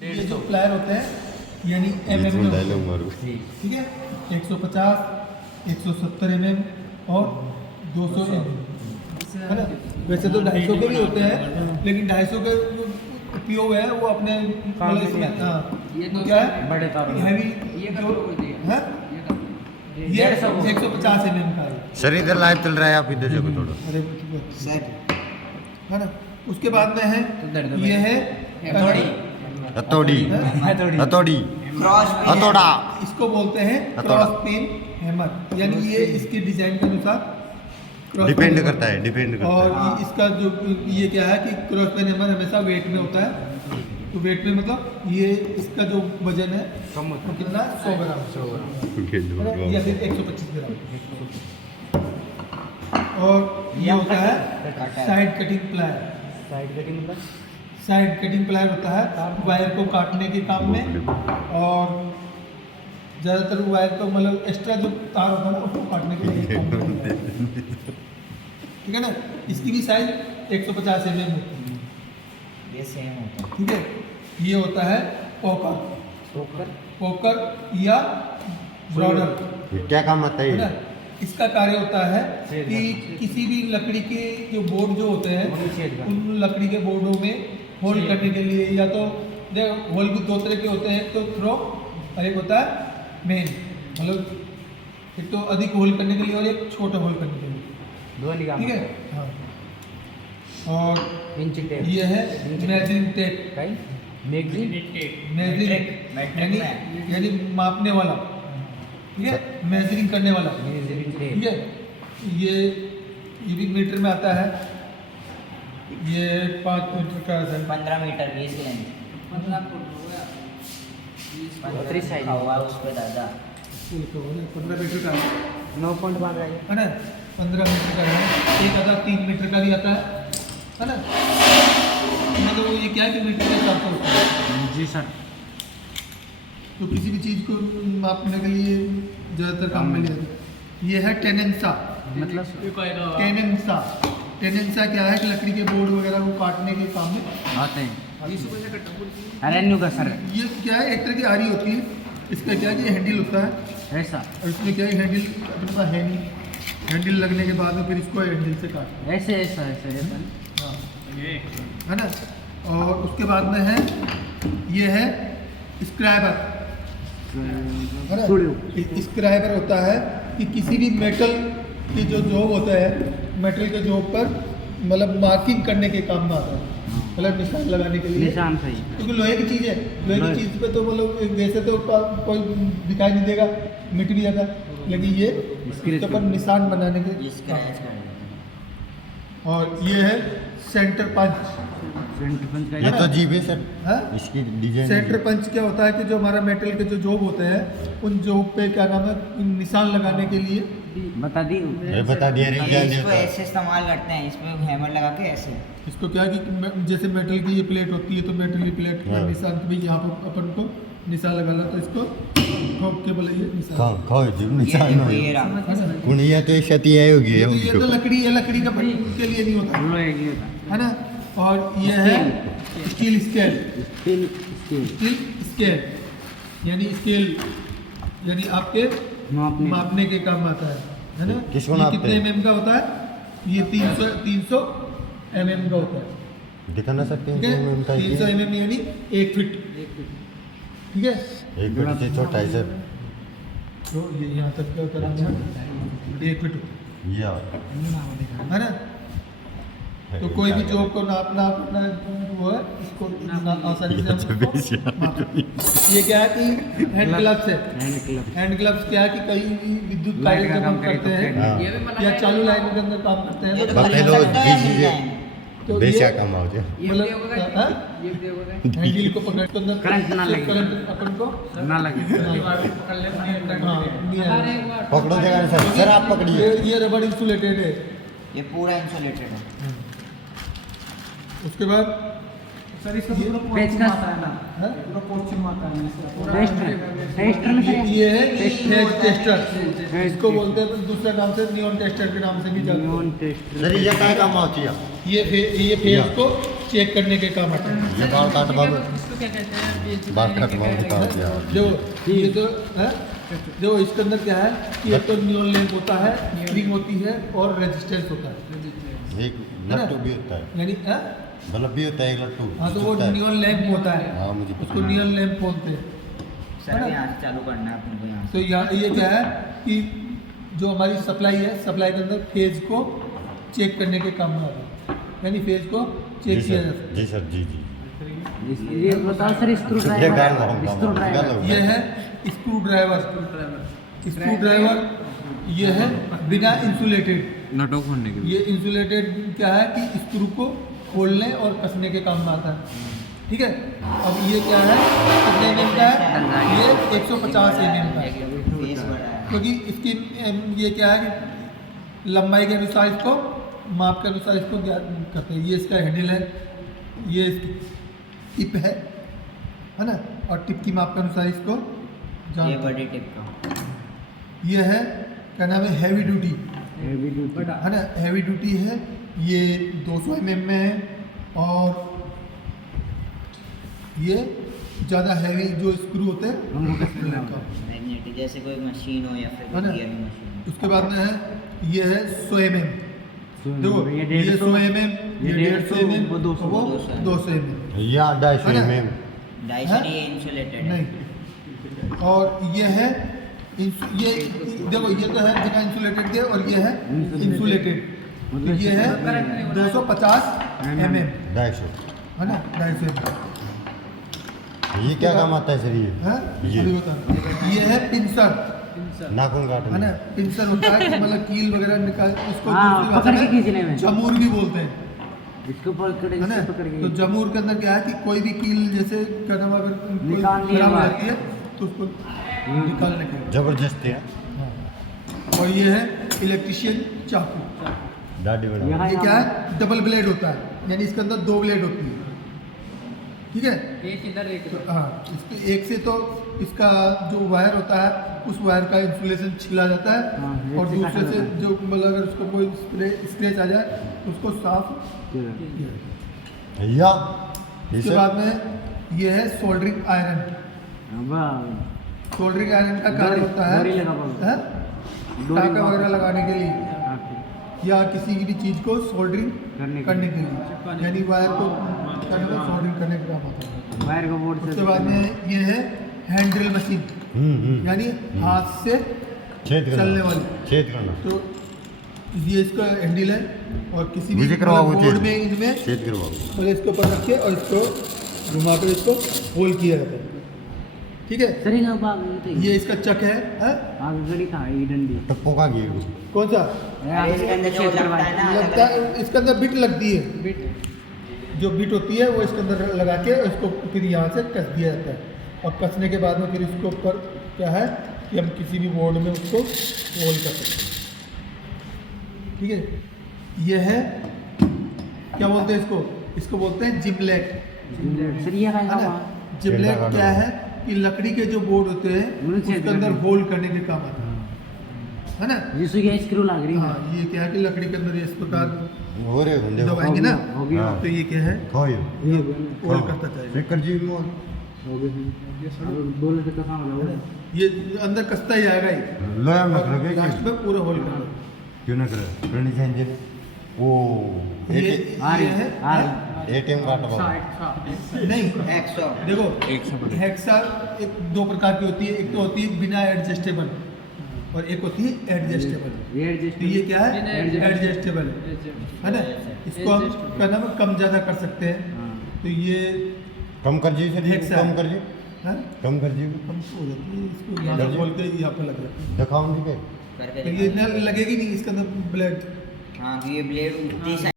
ये जो प्लायर होते हैं यानी mm में होते हैं, ठीक है। 150, 170 mm और 200 mm, है ना। वैसे तो 250 के भी होते हैं, लेकिन 250 के जो उपयोग है वो अपने मतलब इसमें वो क्या है बड़े तारों हैवी जो है ये 150 mm का है। सर इधर लाइव चल रहा है, आप इधर देखो थोड़ा। अरे है ना। उसके बाद में है ये है हथौड़ी, हथौड़ी, हथौड़ा, इसको बोलते हैं हथौड़ा। क्रॉस पिन हैमर, यानी ये इसके डिजाइन के अनुसार क्रॉस डिपेंड पिन करता है, डिपेंड करता और है। इसका जो ये क्या है कि क्रॉस पिन हैमर हमेशा वेट में होता है। तो वेट में मतलब ये इसका जो वजन है वो कितना 100 ग्राम या फिर 125 ग्राम। और ये होता है side cutting plier. Side cutting plier होता है वायर को काटने के काम में, और ज़्यादातर वायर को मतलब एक्स्ट्रा जो तार होता है ना उसको काटने के लिए काम में होता है। ठीक है ना। इसकी भी साइज 150 mm होती है, ये सेम होता है। ठीक है। ये होता है पोकर, पोकर या ब्रॉडर, ये क्या काम आता है ना। है? इसका कार्य होता है कि किसी भी लकड़ी के जो बोर्ड जो होते हैं उन लकड़ी के बोर्डों में होल करने के लिए, या तो होल भी दो तरह के होते हैं, एक तो थ्रो और एक होता है मेन, मतलब एक तो अधिक होल करने के लिए और एक छोटा होल करने के लिए, ठीक है। हाँ। और ये है मेजरिंग टेप, मेजरिंग यानी मापने वाला, ठीक है, मेजरिंग करने वाला, ठीक है। ये भी मीटर में आता है। ये 5 मीटर का है, 15 मीटर 20 की लेंथ 15 हुआ उस पे दादा 15 मीटर का है 9.5 है ना। 15 मीटर का है। एक आता 3 मीटर का भी आता है ना। मतलब वो ये क्या है कि मीटर के हिसाब से होता है। जी सर। तो किसी भी चीज़ को मापने के लिए ज़्यादातर काम में लिया जाता है। ये है टेनेंसा, मतलब टेनेंसा। टेनेंसा क्या है कि लकड़ी के बोर्ड वगैरह को काटने के काम में आते हैं। अरे न्यू का सर ये क्या है, एक तरह की आरी होती है। इसका क्या है कि ये हैंडल होता है, ऐसा और इसमें क्या है हैंडल अपने पास है नहीं। हैंडल लगने के बाद में फिर इसको हैंडल से काट, ऐसे ऐसा ऐसे ऐसा हाँ, है ना। और उसके बाद में है ये है स्क्रैबर, है ना। स्क्रैबर होता है कि किसी भी मेटल की जो जॉब होता है, मेटल के जॉब पर मतलब मार्किंग करने के काम में आता है, मतलब निशान लगाने के लिए। निशान सही क्योंकि लोहे की चीज़ है, लोहे की चीज़ पे तो मतलब वैसे तो कोई दिखाई नहीं देगा, मिट भी जाता है, लेकिन ये इसके ऊपर निशान बनाने के स्क्रैच कर और ये है सेंटर पंच। ये तो जीप है सर, हाँ? इसकी डिजाइन। सेंटर पंच क्या होता है कि जो हमारा मेटल के जो जॉब होते हैं उन जॉब पे क्या नाम है निशान लगाने के लिए बता दी ये बता दिया रे, क्या इसको देता है? ऐसे इस्तेमाल करते हैं, इसमें हैमर लगा के ऐसे। इसको क्या है कि जैसे मेटल की ये प्लेट होती है तो मेटल की प्लेट का हाँ। निशान भी यहाँ पर अपन को निशान लगा ला, तो इसको ठोक के बोले ये निशान। खाओ जिम निशान हो ये रहा। कुनिया तो क्षति आई होगी तो ये तो लकड़ी है, लकड़ी का के लिए नहीं होता, है ना। और ये है स्टील स्केल, स्टील स्केल यानी स्केल यानी आपके मापने के काम आता है ना। किसको ये नापते कितने हैं? mm का होता है? ये 300 mm का होता है, दिखा ना सकते ठीक है। 300 mm यानी 1 फीट, ठीक है। एक मिनट से छोटा है सर। तो ये यहाँ तक का करेंगे 1 फीट, ये है ना। तो कोई भी जॉब को नापना अपना वो है, इसको आसानी से ये क्या है कि हैंड ग्लव्स है। हैंड ग्लव्स क्या है कि कई विद्युत कार्य जब हम करते हैं या चालू लाइन के अंदर काम करते हैं तो बेचा ये कम हो जाए मतलब हैंडल को पकड़ के अंदर करंट ना लगे। करंट अपन को ना लगे। हाँ, नहीं आएगा। पकड़ो जगह सर आप पकड़िए। ये रबड़ इंसुलेटेड है। ये पूरा इंसुलेटेड है। उसके बाद सर इसका ये पूरा पेच पोर्चिंग का- आता है ना, हाँ? पूरा पोर्चिंग आता है इसका पूरा टेस्टर में ये है फेज टेस्टर, इसको बोलते हैं दूसरे नाम से नियॉन टेस्टर के नाम से भी जानते नियॉन हैं। टेस्टर सर ये क्या काम आती है ये फेज को चेक करने के काम आता है। ये बाल काटवा दो इसको क्या कहते हैं ये बाल कटवा दिखा दिया जो ये तो है, जो इसके अंदर क्या है कि एक तो नियॉन लैंप होता है, स्प्रिंग होती है और रेजिस्टेंस होता है, एक लट्टू भी होता है यानी बल्ब भी होता है एक लट्टू हाँ तो वो होता है। नियॉन लैंप होता है, हाँ मुझे पता उसको है। नियॉन लैंप बोलते हैं। सर यहाँ से चालू करना है अपन को यहाँ तो यहाँ ये क्या है कि जो हमारी सप्लाई है, सप्लाई के अंदर फेज को चेक करने के काम में आता है, यानी फेज को जी चेक किया सर जाता है। जी सर जी जी ये बताओ सर स्क्रू ये गाल ड्राइवर स्क्रू ड्राइवर ये है स्क्रू ड्राइवर, स्क्रू ड्राइवर ये है बिना इंसुलेटेड। नटों खोलने के लिए ये इंसुलेटेड क्या है कि स्क्रू को खोलने और कसने के काम में आता है, ठीक है। अब ये क्या है, कितने mm का है, ये 150 mm का है, फेस बड़ा है क्योंकि इसकी ये क्या है कि लंबाई के अनुसार इसको माप के अनुसार इसको ज्ञात करते हैं। ये इसका हैंडल है, ये इसकी टिप है ना, और टिप की माप के अनुसार इसको ये जानते हैं। बड़ी टिप का ये है क्या नाम है, हैवी ड्यूटी हेवी ड्यूटी है ना, हैवी ड्यूटी है, ये 200 mm में है, और ये ज़्यादा हैवी जो स्क्रू होते हैं उनका स्क्रू का। मैग्नेटिक जैसे कोई मशीन हो या फिर है ना? गियर मशीन उसके बाद में है ये है 100 mm, देखो ये ये 150 100 mm, ये 150 mm, वो 200 वो 200 200 mm या 250 है ना? mm ढाई हाँ? सौ ये इंसुलेटेड है नहीं, और ये है ये देखो ये तो है बिना इंसुलेटेड के, और ये है इंसुलेटेड, तो ये है 250 mm 250 है ना, 250 mm ये क्या काम आता है सर ये है। ये। अभी बता, ये है पिंसर नाखून है ना, काटने पिंसर होता है कि मतलब कील वगैरह निकाल, उसको हाँ, दूसरी भाषा पकड़ के खींचने में। जमूर भी बोलते हैं, इसको पकड़ है ना। इसको पकड़ तो के जमूर के अंदर क्या है कि कोई भी कील जैसे कदम अगर कोई निकाल लिया खराब हो बाहर। जाती है तो उसको निकालने के लिए। जबरदस्ती है हाँ। और ये है इलेक्ट्रिशियन चाकू, दाढ़ी बड़ा ये क्या है, डबल ब्लेड होता है, यानी इसके अंदर 2 ब्लेड होती है, ठीक है। एक इधर एक तो हाँ, इसके एक से तो इसका जो वायर होता है उस वायर का इंसुलेशन छिला जाता है, हाँ, एक और से दूसरे काटा से जाता है। जो मतलब अगर उसको कोई स्क्रैच आ जाए तो उसको साफ किया जाता है। या ये उसके सर बाद में ये है सोल्डरिंग आयरन। अब सोल्डरिंग आयरन का कार्य डोरी- होता है डोरी लगा पाओगे। हैं? डोरी टाँका लगा- वगैरह लगाने के लिए, या किसी की भी चीज़ को सोल्डरिंग करने के करने के लिए, यानी वायर को सोल्डरिंग करने का काम आता है। वायर का बोर्ड से उसके बाद में ये है हैंड ड्रिल मशीन, यानी हाथ से छेद करना चलने वाली। छेद करना तो ये इसका हैंडल है, और किसी भी मुझे करवाओ वो बोर्ड छेद। में इनमें छेद करवाओ पहले इसके ऊपर रखे और इसको घुमा कर इसको होल किया जाता है, ठीक है। सर ये बाग ये इसका चक है, हैं? आगे गड़ी कहाँ है ये डंडी टप्पो का गिर कौन सा अरे इसके अंदर जो लगता है ना लगता है, इसके अंदर बिट लगती है, बिट जो बिट होती है वो इसके अंदर लगा के इसको फिर यहाँ से कस दिया जाता है, और कसने के बाद में फिर इसके ऊपर क्या है कि हम किसी भी बोर्ड में उसको होल कर सकते हैं, ठीक है। ये है क्या बोलते हैं इसको, इसको बोलते हैं जिमलेट, सर ये है ना। जिमलेट क्या है कि लकड़ी के जो बोर्ड होते हैं उन्हें छेद उसके अंदर करने। होल करने के काम आता है ना। जिसको ये स्क्रू लग रही हाँ, ये क्या है कि लकड़ी के अंदर इस प्रकार हो रे बंदे दबाएंगे ना, हो गया हाँ। तो ये क्या है, खोयो ये होल करता जाएगा, शेखर जी मोर हो गया बोले तो कहाँ है लगा ना। ये अंदर कसता ही आएगा ही, लोया मत और लगे लास्ट में पूरा होल कर क्यों ना करे प्रणीत इंजन ओ ये आ रही है आ रही एटीएम कार्ड वाला नहीं, 100 देखो 100 हेक्सा एक 2 प्रकार की होती है, एक तो होती है बिना एडजस्टेबल और एक होती है एडजस्टेबल। ये तो ये क्या है, बिना एडजस्टेबल है ना, इसको हम क्या नाम है कम ज़्यादा कर सकते हैं, तो ये कम कर जी सर हेक्सा कम कर जी है कम कर जी कम हो जाती है, इसको यहाँ से खोल के यहाँ पे लग जाता है, दिखाओ ठीक है करके तो ये न लगेगी नहीं इसके अंदर ब्लेड। हाँ ये ब्लेड उठती